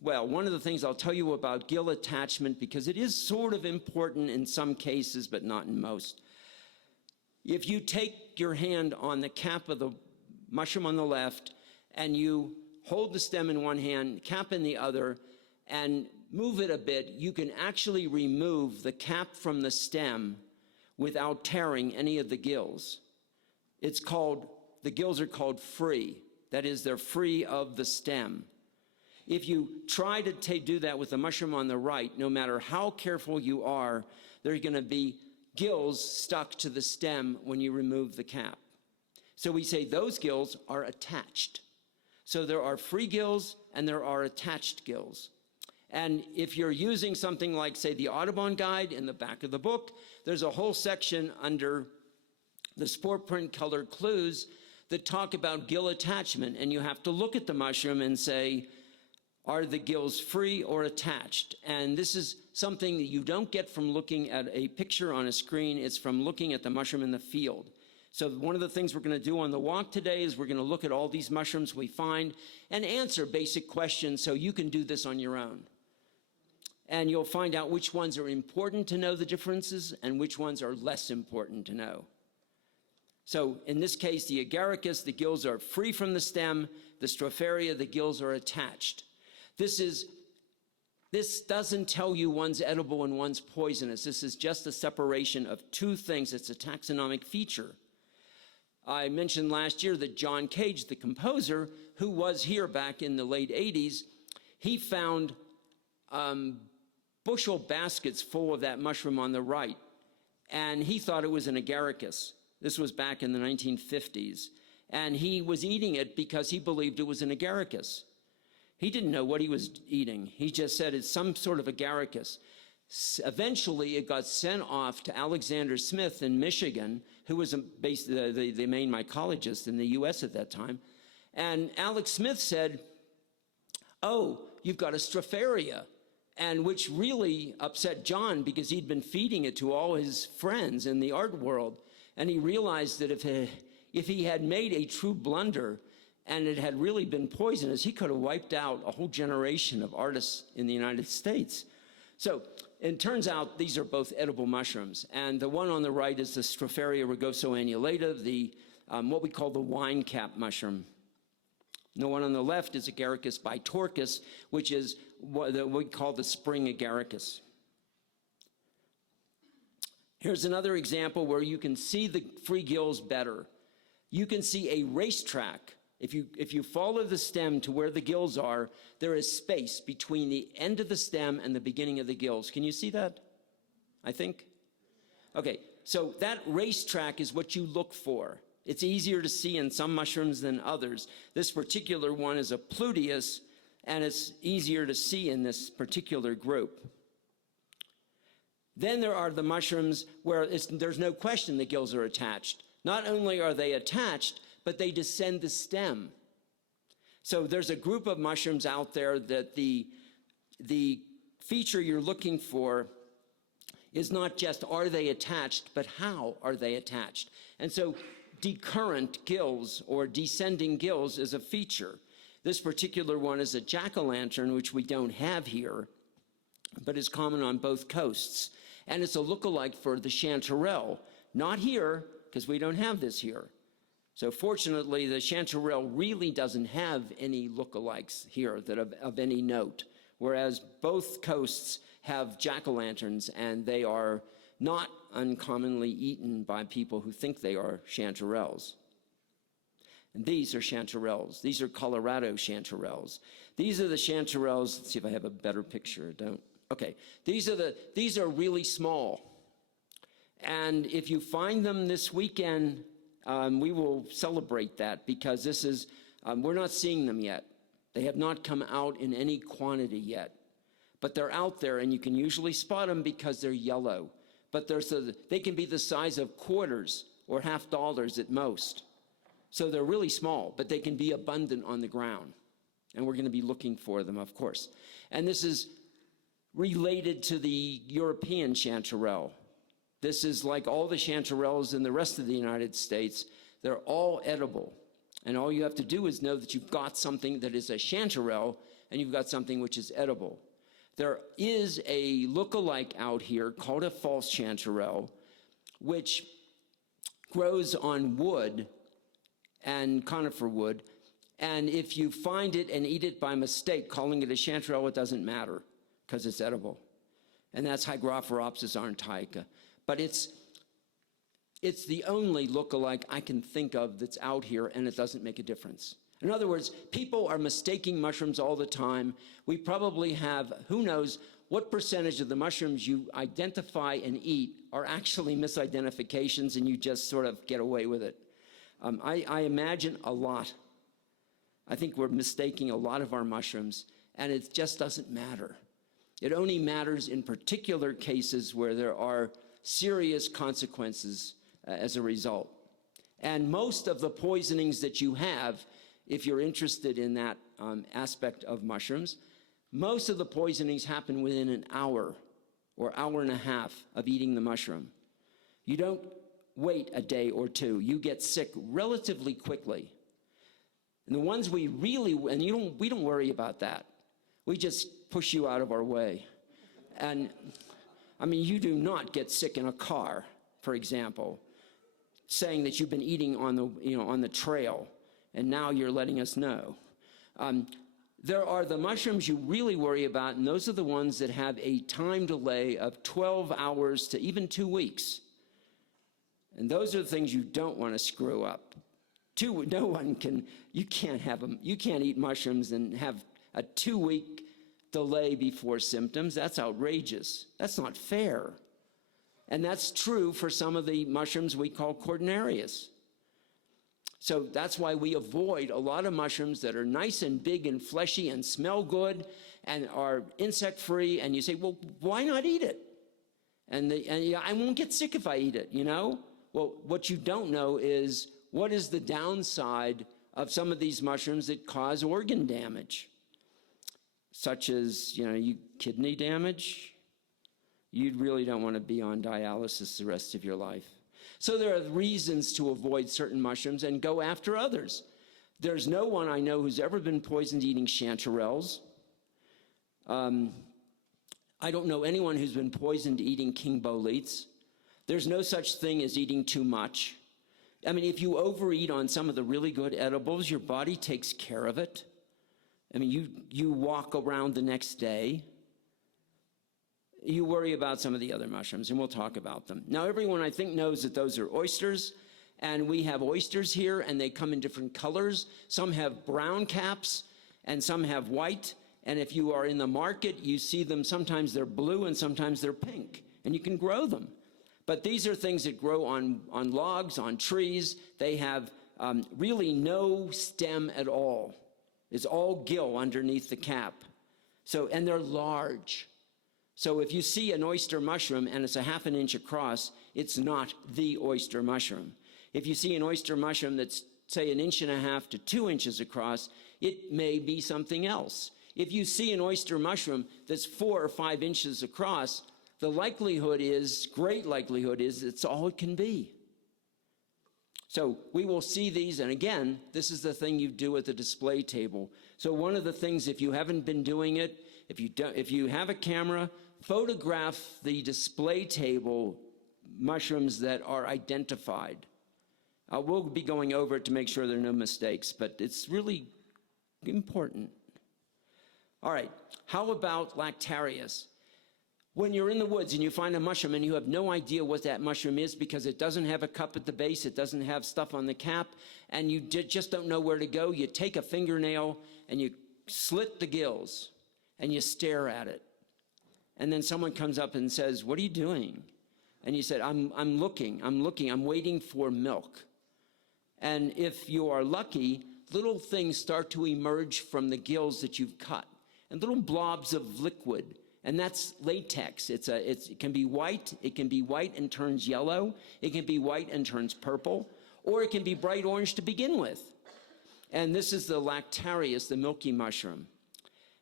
one of the things I'll tell you about gill attachment, because it is sort of important in some cases, but not in most. If you take your hand on the cap of the mushroom on the left, and you hold the stem in one hand, cap in the other, and move it a bit, you can actually remove the cap from the stem without tearing any of the gills. The gills are called free. That is, they're free of the stem. If you try to do that with the mushroom on the right, no matter how careful you are, there are going to be gills stuck to the stem when you remove the cap. So we say those gills are attached. So there are free gills and there are attached gills. And if you're using something like, say, the Audubon Guide in the back of the book, there's a whole section under the sport print colored clues that talk about gill attachment. And you have to look at the mushroom and say, are the gills free or attached? And this is something that you don't get from looking at a picture on a screen. It's from looking at the mushroom in the field. So one of the things we're going to do on the walk today is we're going to look at all these mushrooms we find and answer basic questions so you can do this on your own. And you'll find out which ones are important to know the differences and which ones are less important to know. So in this case, the agaricus, the gills are free from the stem. The stropharia, the gills are attached. This doesn't tell you one's edible and one's poisonous. This is just a separation of two things. It's a taxonomic feature. I mentioned last year that John Cage, the composer, who was here back in the late 80s, he found bushel baskets full of that mushroom on the right, and he thought it was an agaricus. This was back in the 1950s, and he was eating it because he believed it was an agaricus. He didn't know what he was eating. He just said it's some sort of agaricus. Eventually, it got sent off to Alexander Smith in Michigan, who was the main mycologist in the U.S. at that time. And Alex Smith said, oh, you've got a stropharia, and which really upset John because he'd been feeding it to all his friends in the art world. And he realized that if he had made a true blunder and it had really been poisonous, he could have wiped out a whole generation of artists in the United States. So it turns out these are both edible mushrooms. And the one on the right is the Stropharia rugoso-annulata, what we call the wine cap mushroom. And the one on the left is Agaricus bitorquis, which is what we call the spring agaricus. Here's another example where you can see the free gills better. You can see a racetrack. If you follow the stem to where the gills are, there is space between the end of the stem and the beginning of the gills. Can you see that? I think? Okay, so that racetrack is what you look for. It's easier to see in some mushrooms than others. This particular one is a pluteus, and it's easier to see in this particular group. Then there are the mushrooms where there's no question the gills are attached. Not only are they attached, but they descend the stem. So there's a group of mushrooms out there that the feature you're looking for is not just are they attached, but how are they attached? And so decurrent gills or descending gills is a feature. This particular one is a jack-o'-lantern, which we don't have here, but is common on both coasts. And it's a lookalike for the chanterelle. Not here, because we don't have this here. So fortunately, the chanterelle really doesn't have any lookalikes here that of any note, whereas both coasts have jack-o'-lanterns, and they are not uncommonly eaten by people who think they are chanterelles. And these are chanterelles. These are Colorado chanterelles. These are the chanterelles. Let's see if I have a better picture. Don't. Okay. These are really small. And if you find them this weekend, we will celebrate that because this is, we're not seeing them yet. They have not come out in any quantity yet. But they're out there, and you can usually spot them because they're yellow. But they can be the size of quarters or $50 at most. So they're really small, but they can be abundant on the ground. And we're going to be looking for them, of course. And this is related to the European chanterelle. This is like all the chanterelles in the rest of the United States. They're all edible. And all you have to do is know that you've got something that is a chanterelle and you've got something which is edible. There is a look-alike out here called a false chanterelle, which grows on wood and conifer wood. And if you find it and eat it by mistake, calling it a chanterelle, it doesn't matter because it's edible. And that's Hygrophilopsis arntaica. But it's the only look-alike I can think of that's out here, and it doesn't make a difference. In other words, people are mistaking mushrooms all the time. We probably have, who knows, what percentage of the mushrooms you identify and eat are actually misidentifications, and you just sort of get away with it. I imagine a lot. I think we're mistaking a lot of our mushrooms, and it just doesn't matter. It only matters in particular cases where there are serious consequences as a result. And most of the poisonings that you have, if you're interested in that aspect of mushrooms, most of the poisonings happen within an hour or hour and a half of eating the mushroom. You don't wait a day or two. You get sick relatively quickly. And the ones we really, and we don't worry about that. We just push you out of our way. And I mean, you do not get sick in a car, for example, saying that you've been eating on the trail, and now you're letting us know. There are the mushrooms you really worry about, and those are the ones that have a time delay of 12 hours to even 2 weeks. And those are the things you don't want to screw up. You can't eat mushrooms and have a 2-week delay before symptoms. That's outrageous. That's not fair. And that's true for some of the mushrooms we call cordonarius. So that's why we avoid a lot of mushrooms that are nice and big and fleshy and smell good and are insect-free. And you say, well, why not eat it? And I won't get sick if I eat it, you know? Well, what you don't know is what is the downside of some of these mushrooms that cause organ damage, such as, kidney damage. You really don't want to be on dialysis the rest of your life. So there are reasons to avoid certain mushrooms and go after others. There's no one I know who's ever been poisoned eating chanterelles. I don't know anyone who's been poisoned eating king boletes. There's no such thing as eating too much. I mean, if you overeat on some of the really good edibles, your body takes care of it. I mean, you walk around the next day. You worry about some of the other mushrooms, and we'll talk about them. Now, everyone, I think, knows that those are oysters, and we have oysters here, and they come in different colors. Some have brown caps, and some have white, and if you are in the market, you see them. Sometimes they're blue, and sometimes they're pink, and you can grow them. But these are things that grow on logs, on trees. They have really no stem at all. It's all gill underneath the cap. And they're large. So if you see an oyster mushroom and it's a ½ inch across, it's not the oyster mushroom. If you see an oyster mushroom that's, say, 1.5 inches to 2 inches across, it may be something else. If you see an oyster mushroom that's 4 or 5 inches across, the great likelihood is it's all it can be. So we will see these, and again, this is the thing you do at the display table. So one of the things, if you haven't been doing it, if you have a camera, photograph the display table mushrooms that are identified. We'll be going over it to make sure there are no mistakes, but it's really important. All right, how about Lactarius? When you're in the woods and you find a mushroom and you have no idea what that mushroom is because it doesn't have a cup at the base, it doesn't have stuff on the cap, and you just don't know where to go, you take a fingernail and you slit the gills and you stare at it. And then someone comes up and says, what are you doing? And you said, I'm looking, I'm waiting for milk. And if you are lucky, little things start to emerge from the gills that you've cut, and little blobs of liquid. And that's latex. It can be white. It can be white and turns yellow. It can be white and turns purple. Or it can be bright orange to begin with. And this is the Lactarius, the milky mushroom.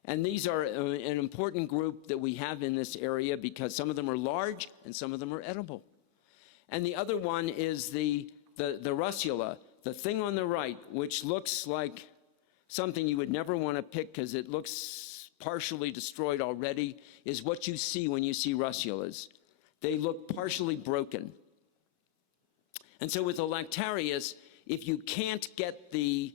And these are an important group that we have in this area because some of them are large and some of them are edible. And the other one is the russula. the thing on the right, which looks like something you would never want to pick because it looks partially destroyed already, is what you see when you see russulas. They look partially broken. And so with the Lactarius, if you can't get the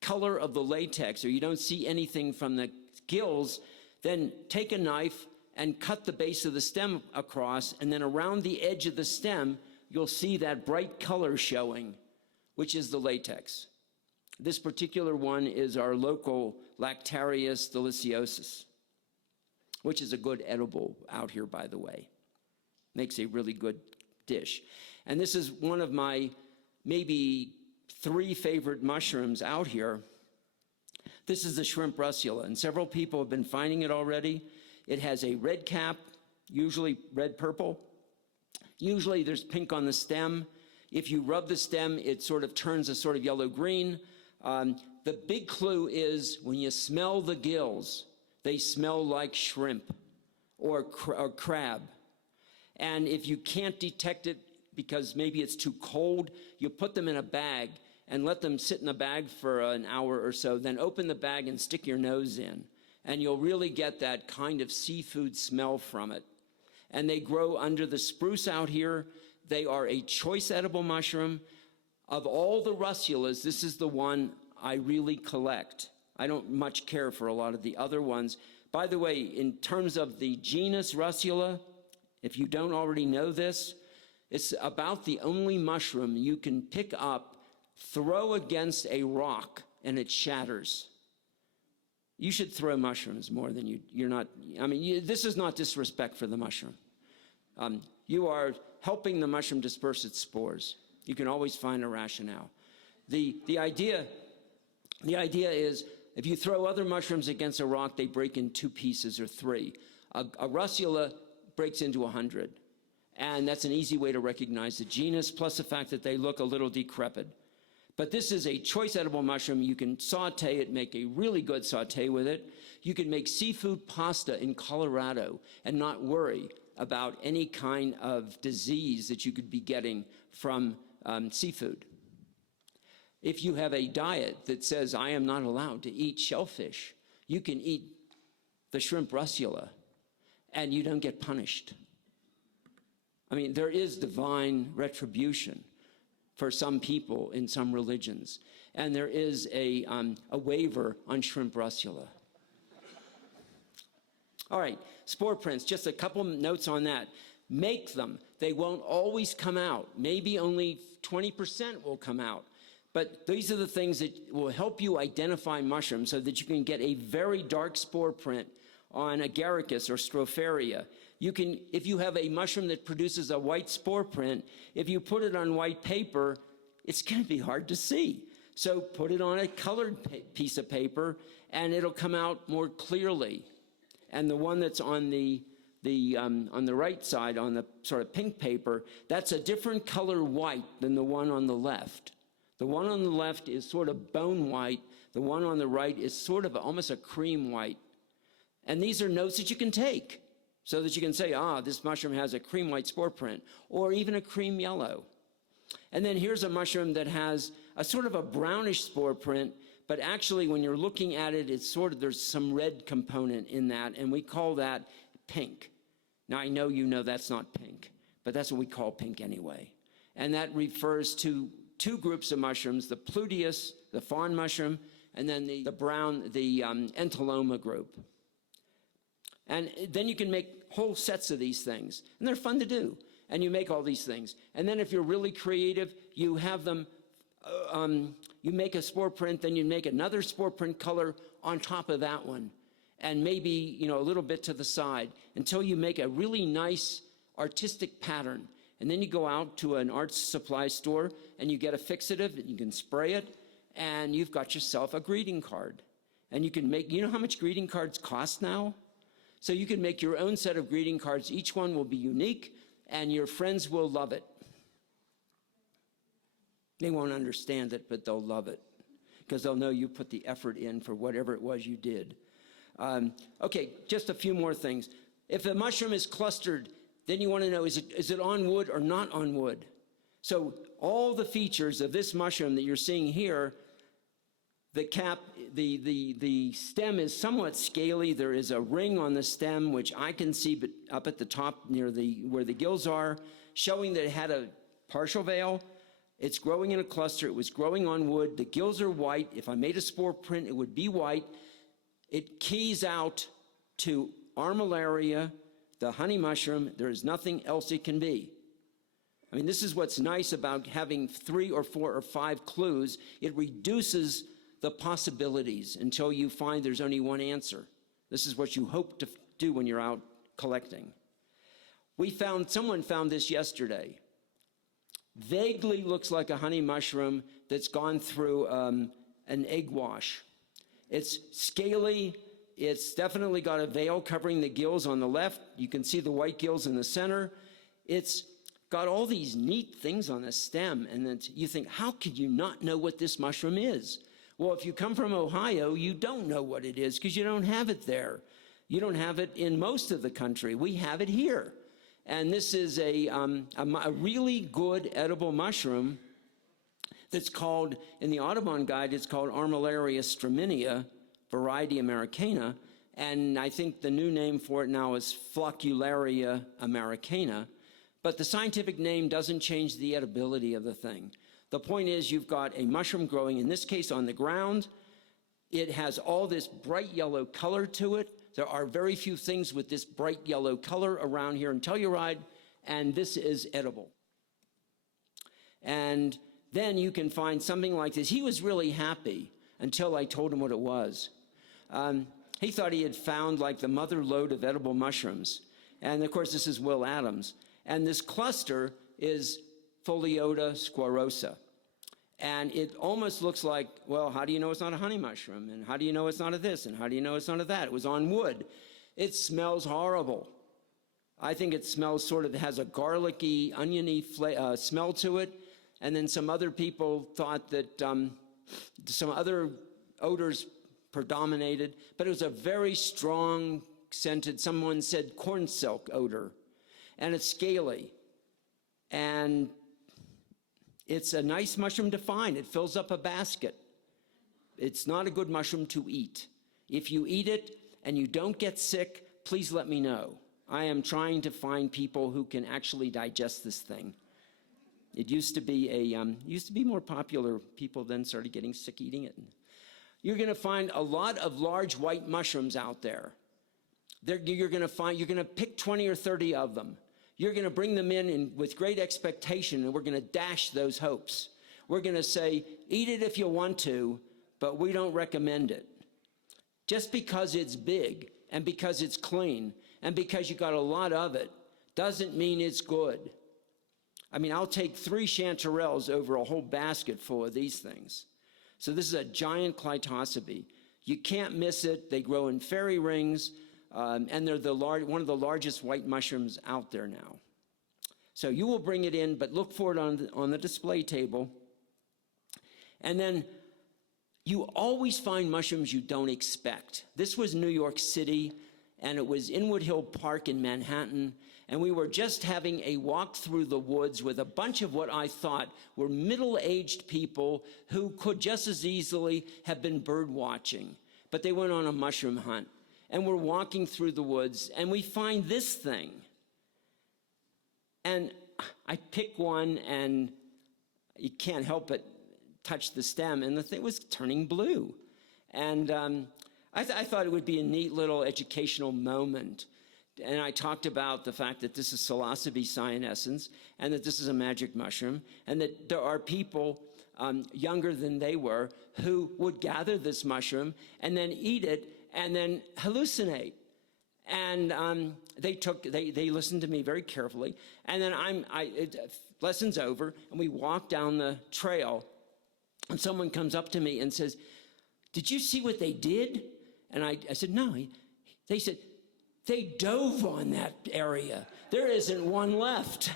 color of the latex or you don't see anything from the gills, then take a knife and cut the base of the stem across, and then around the edge of the stem, you'll see that bright color showing, which is the latex. This particular one is our local Lactarius deliciosus, which is a good edible out here, by the way. Makes a really good dish. And this is one of my maybe 3 favorite mushrooms out here. This is the shrimp russula, and several people have been finding it already. It has a red cap, usually red-purple. Usually there's pink on the stem. If you rub the stem, it sort of turns a sort of yellow-green. The big clue is when you smell the gills, they smell like shrimp or crab. And if you can't detect it because maybe it's too cold, you put them in a bag and let them sit in the bag for an hour or so, then open the bag and stick your nose in. And you'll really get that kind of seafood smell from it. And they grow under the spruce out here. They are a choice edible mushroom. Of all the russulas, this is the one I really collect. I don't much care for a lot of the other ones. By the way, in terms of the genus Russula, if you don't already know this, it's about the only mushroom you can pick up, throw against a rock, and it shatters. You should throw mushrooms more than you're not, I mean, this is not disrespect for the mushroom. You are helping the mushroom disperse its spores. You can always find a rationale. The idea is if you throw other mushrooms against a rock, they break in 2 pieces or 3. A russula breaks into 100. And that's an easy way to recognize the genus, plus the fact that they look a little decrepit. But this is a choice edible mushroom. You can saute it, make a really good saute with it. You can make seafood pasta in Colorado and not worry about any kind of disease that you could be getting from seafood. If you have a diet that says, I am not allowed to eat shellfish, you can eat the shrimp russula and you don't get punished. I mean, there is divine retribution for some people in some religions, and there is a waiver on shrimp russula. All right, spore prints, just a couple notes on that. Make them. They won't always come out. Maybe only 20% will come out. But these are the things that will help you identify mushrooms so that you can get a very dark spore print on agaricus or stropharia. You can, if you have a mushroom that produces a white spore print, if you put it on white paper, it's going to be hard to see. So put it on a colored piece of paper, and it'll come out more clearly. And the one that's on the right side, on the sort of pink paper, that's a different color white than the one on the left. The one on the left is sort of bone white. The one on the right is sort of almost a cream white. And these are notes that you can take so that you can say, this mushroom has a cream white spore print, or even a cream yellow. And then here's a mushroom that has a sort of a brownish spore print, but actually when you're looking at it, it's sort of, there's some red component in that, and we call that pink. Now I know you know that's not pink, but that's what we call pink anyway. And that refers to 2 groups of mushrooms, the pluteus, the fawn mushroom, and then the brown, the entoloma group. And then you can make whole sets of these things, and they're fun to do. And you make all these things. And then if you're really creative, you have them, you make a spore print, then you make another spore print color on top of that one. And maybe, a little bit to the side until you make a really nice artistic pattern. And then you go out to an art supply store and you get a fixative, and you can spray it, and you've got yourself a greeting card. And you can make, you know how much greeting cards cost now? So you can make your own set of greeting cards. Each one will be unique, and your friends will love it. They won't understand it, but they'll love it because they'll know you put the effort in for whatever it was you did. Okay, just a few more things. If a mushroom is clustered, then you want to know, is it on wood or not on wood? So all the features of this mushroom that you're seeing here, the stem is somewhat scaly. There is a ring on the stem, which I can see but up at the top near where the gills are, showing that it had a partial veil. It's growing in a cluster. It was growing on wood. The gills are white. If I made a spore print, it would be white. It keys out to armillaria, the honey mushroom. There is nothing else it can be. I mean, this is what's nice about having 3 or 4 or 5 clues. It reduces the possibilities until you find there's only one answer. This is what you hope to do when you're out collecting. Someone found this yesterday. Vaguely looks like a honey mushroom that's gone through an egg wash. It's scaly. It's definitely got a veil covering the gills on the left. You can see the white gills in the center. It's got all these neat things on the stem, and then you think, how could you not know what this mushroom is? Well, if you come from Ohio, you don't know what it is because you don't have it there. You don't have it in most of the country. We have it here. And this is a really good edible mushroom that's called, in the Audubon Guide, it's called Armillaria straminia, variety americana. And I think the new name for it now is Floccularia americana. But the scientific name doesn't change the edibility of the thing. The point is you've got a mushroom growing, in this case, on the ground. It has all this bright yellow color to it. There are very few things with this bright yellow color around here in Telluride, and this is edible. And then you can find something like this. He was really happy until I told him what it was. He thought he had found like the mother lode of edible mushrooms. And of course, this is Will Adams. And this cluster is Pholiota squarosa. And it almost looks like, well, how do you know it's not a honey mushroom? And how do you know it's not a this? And how do you know it's not a that? It was on wood. It smells horrible. I think it smells sort of, has a garlicky, oniony smell to it. And then some other people thought that some other odors predominated, but it was a very strong scented, someone said corn silk odor. And it's scaly. And it's a nice mushroom to find. It fills up a basket. It's not a good mushroom to eat. If you eat it and you don't get sick, please let me know. I am trying to find people who can actually digest this thing. It used to be more popular. People then started getting sick eating it. You're going to find a lot of large white mushrooms out there. You're going to pick 20 or 30 of them. You're going to bring them in with great expectation, and we're going to dash those hopes. We're going to say, eat it if you want to, but we don't recommend it. Just because it's big and because it's clean and because you got a lot of it doesn't mean it's good. I mean, I'll take 3 chanterelles over a whole basket full of these things. So this is a giant Clitosobe. You can't miss it. They grow in fairy rings. And they're one of the largest white mushrooms out there now. So you will bring it in, but look for it on the display table. And then you always find mushrooms you don't expect. This was New York City, and it was Inwood Hill Park in Manhattan. And we were just having a walk through the woods with a bunch of what I thought were middle-aged people who could just as easily have been bird watching, but they went on a mushroom hunt. And we're walking through the woods, and we find this thing. And I pick one, and you can't help but touch the stem, and the thing was turning blue. And I thought it would be a neat little educational moment. And I talked about the fact that this is Psilocybe cyanescens, and that this is a magic mushroom, and that there are people younger than they were who would gather this mushroom and then eat it and then hallucinate. And they listened to me very carefully. And then lesson's over, and we walk down the trail, and someone comes up to me and says, "Did you see what they did?" And I said, "No." They said, "They dove on that area. There isn't one left."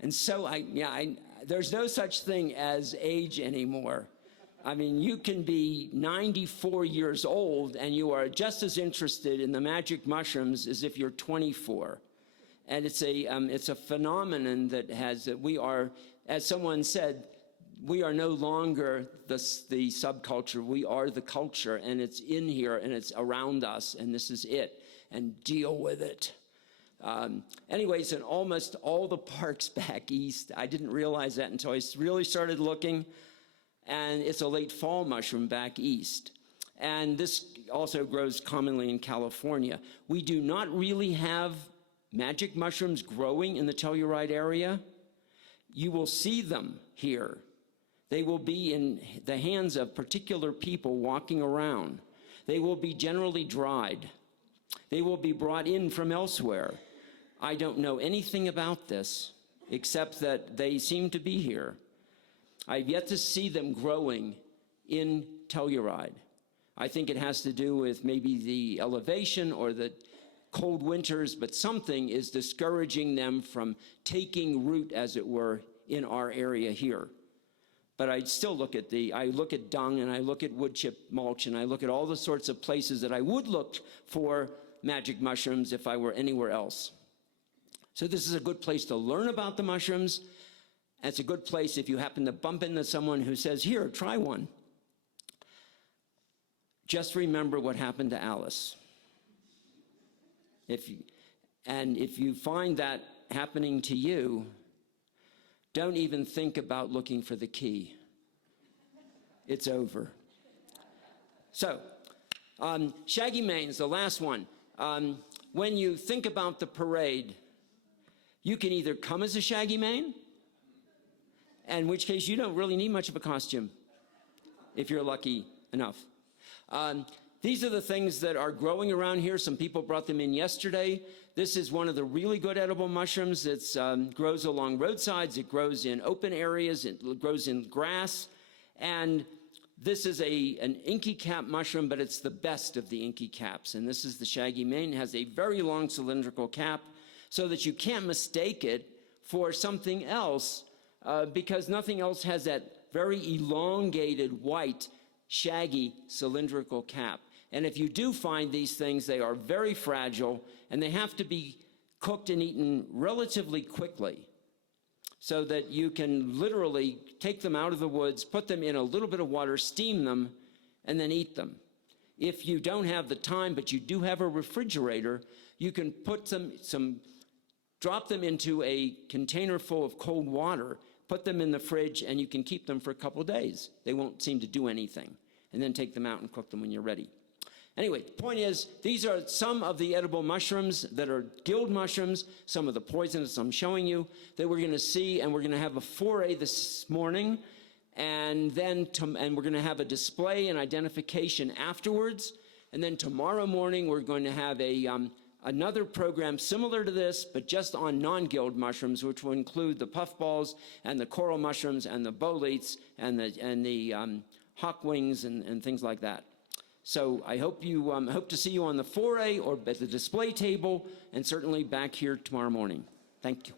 And so there's no such thing as age anymore. I mean, you can be 94 years old and you are just as interested in the magic mushrooms as if you're 24. And it's a phenomenon that we are, as someone said, we are no longer the subculture. We are the culture, and it's in here, and it's around us, and this is it, and deal with it. Anyways, in almost all the parks back east, I didn't realize that until I really started looking, and it's a late fall mushroom back east. And this also grows commonly in California. We do not really have magic mushrooms growing in the Telluride area. You will see them here. They will be in the hands of particular people walking around. They will be generally dried. They will be brought in from elsewhere. I don't know anything about this, except that they seem to be here. I've yet to see them growing in Telluride. I think it has to do with maybe the elevation or the cold winters, but something is discouraging them from taking root, as it were, in our area here. But I still look at dung, and I look at wood chip mulch, and I look at all the sorts of places that I would look for magic mushrooms if I were anywhere else. So this is a good place to learn about the mushrooms. It's a good place if you happen to bump into someone who says, here, try one. Just remember what happened to Alice. If you find that happening to you, don't even think about looking for the key. It's over. So, shaggy manes, the last one. When you think about the parade, you can either come as a shaggy mane, in which case you don't really need much of a costume, if you're lucky enough. These are the things that are growing around here. Some people brought them in yesterday. This is one of the really good edible mushrooms. It grows along roadsides. It grows in open areas. It grows in grass. And this is an inky cap mushroom, but it's the best of the inky caps. And this is the shaggy mane. It has a very long cylindrical cap so that you can't mistake it for something else because nothing else has that very elongated white shaggy cylindrical cap. And if you do find these things, they are very fragile, and they have to be cooked and eaten relatively quickly so that you can literally take them out of the woods, put them in a little bit of water, steam them, and then eat them. If you don't have the time, but you do have a refrigerator, you can put drop them into a container full of cold water, put them in the fridge, and you can keep them for a couple days. They won't seem to do anything. And then take them out and cook them when you're ready. Anyway, the point is, these are some of the edible mushrooms that are Gilled mushrooms, some of the poisonous I'm showing you, that we're going to see, and we're going to have a foray this morning, and we're going to have a display and identification afterwards, and then tomorrow morning we're going to have another program similar to this, but just on non-Gilled mushrooms, which will include the puffballs and the coral mushrooms and the boletes and the hawk wings and things like that. So I hope to see you on the foray or at the display table, and certainly back here tomorrow morning. Thank you.